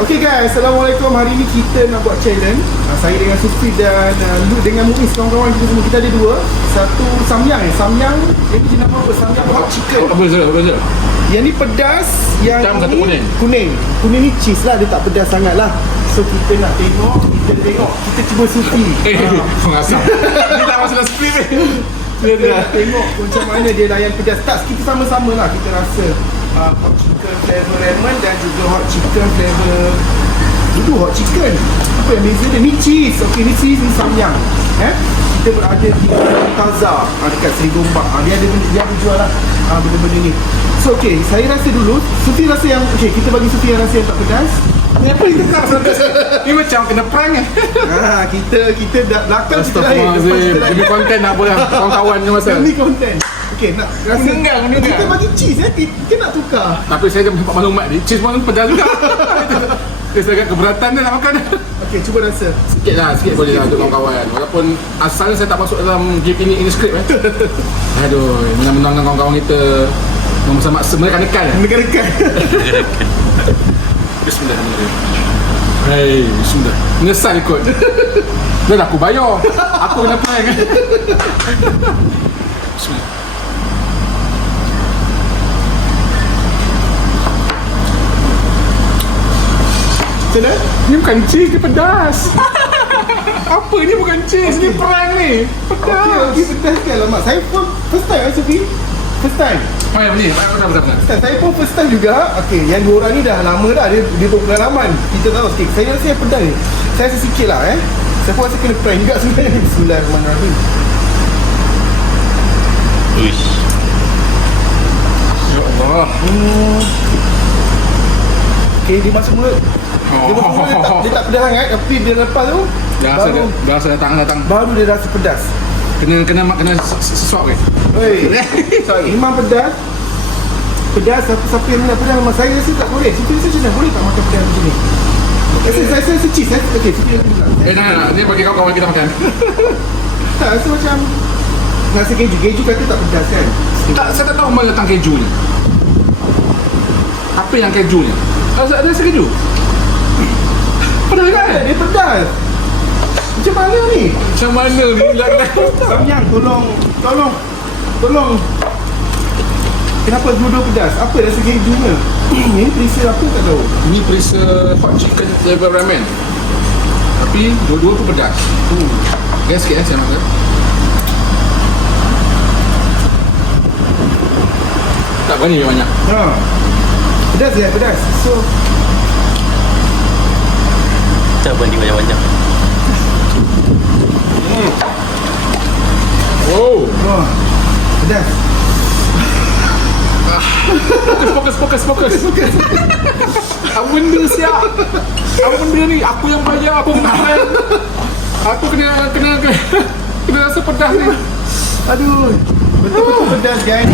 Okay guys, Assalamualaikum. Hari ni kita nak buat challenge. Saya dengan Sufi dan dengan Muiz, kawan-kawan kita semua. Kita ada dua. Satu Samyang. Samyang, ini jenis nama apa? Samyang hot chicken. Apa je? Yang ni pedas, yang Macam kata ni kuning. Kuning ni cheese lah, dia tak pedas sangat lah. So kita nak tengok, kita cuba Sufi. Pengasap. Dia tak masuk dalam split ni. Kita nak tengok macam mana dia layan pedas. Tak, kita sama-sama lah. Kita rasa hot chicken flavor ramen dan juga hot chicken flavor itu hot chicken. Apa yang beza dia? Ni cheese. Okay, ni cheese, ni Samyang. Kita berada di Taza dekat Seri Gombak. Dia ada jual lah benda-benda ni. So okay, saya rasa dulu. Sufi rasa yang, okay, kita bagi Sufi yang rasa yang tak pedas. Apa ini tak pedas? Ni macam kena prank kan? Kita dah belakang kita lain. Demi konten apa lah. Kawan-kawan je masa. Demi konten. Okay, nak rasa Menenggang. kita bagi cheese kita nak tukar. Tapi saya dah sempat maklumat ni. Cheese pun pedas juga. Dia sangat keberatan dia nak makan. Okay, cuba rasa. Sikit boleh lah untuk kawan-kawan. Walaupun asalnya saya tak masuk dalam game ini script Aduh, menang-menangkan kawan-kawan kita. Memesan maksa menekan-nekan. Bismillahirrahmanirrahim. Hei, bismillah. Menyesal ikut. Dah lah aku bayar. Aku kena prank. Bismillah. Macam mana? Ni bukan cheese, ni pedas. Apa ni bukan cheese, ni prank ni. Pedas. Okay, pedas kan lah mak. Saya pun first time Sufi. First time. Oh ya, ni. Betul. Saya pun first time juga. Okay, yang dua orang ni dah lama dah. Dia berpengalaman. Kita tahu sikit. Saya rasa yang pedas ni. Saya rasa sikit lah Saya pun rasa kena prank juga sebenarnya. Bismillahirrahmanirrahim. Uish. Ya Allah. Okay, dia masuk mulut. Dia tak pedas sangat. Tapi dia lepas tu Biasa datang. baru dia rasa pedas. Kena sesuap ke? Hei, memang pedas. Siapa yang nak pedas memang saya rasa tak boleh. Sufi rasa macam mana? Boleh tak makan pedas macam ni? Saya rasa cheese Okay, Sufi rasa pedas. Nak. Ni bagi kawan-kawan kita makan. Tak, rasa macam rasa keju. Keju kata tak pedas kan? Tak, saya tak tahu mana letak keju ni. Apa yang keju ni? Ada keju? Pedas kan? Dia pedas. Macam mana ni? Macam mana ni? Samyang, tolong. Kenapa dua-dua pedas? Apa rasa kejunya? Ini perisa apa tak tahu. Ini perisa hot chicken flavor ramen. Tapi dua-dua tu pedas. Gas sikit saya makan. Tak berani banyak. Pedas. So Tak berani banyak-banyak. Oh. Pedas. Fokus. Apa benda siap? Apa benda ni? Aku yang bayar, aku makan. Aku kena rasa pedas ni. Aduh. Betul-betul pedas guys.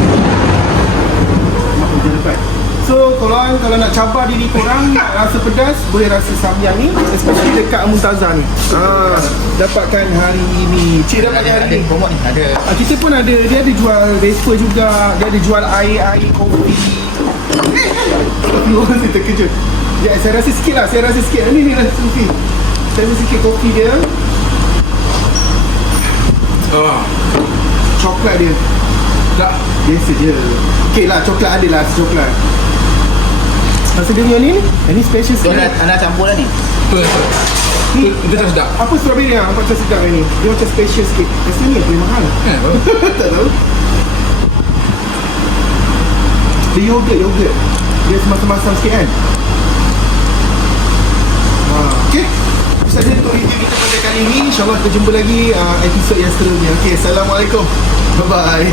Makan je dapat. So kalau nak cabar diri korang nak rasa pedas, boleh rasa Samyang ni, especially dekat Muntaza ni. Dapatkan hari ini. Cik dapat hari ni. Promote ni ada. Kita pun ada, dia ada jual vapor juga, dia ada jual air kopi. Tapi orang saya terkejut. Ya, saya rasa sikit lah, Ni rasa Sufi. Saya rasa sikit kopi dia. Coklat dia. Tak. Biasa je. Okey lah, coklat ada lah, coklat. Rasa dia punya ni special Kau sikit. nak campur lah ni. Betul. Ni Dia tak sedap. apa strawberry yang apa macam sedap ni? Dia macam special sikit. Rasa ni yang paling mahal. Tak tahu. Dia yogurt. Dia semasam-masam sikit kan. Okay. Itu saja untuk review kita pada kali ini. InsyaAllah kita jumpa lagi episod yang seterusnya. Okay, Assalamualaikum. Bye-bye.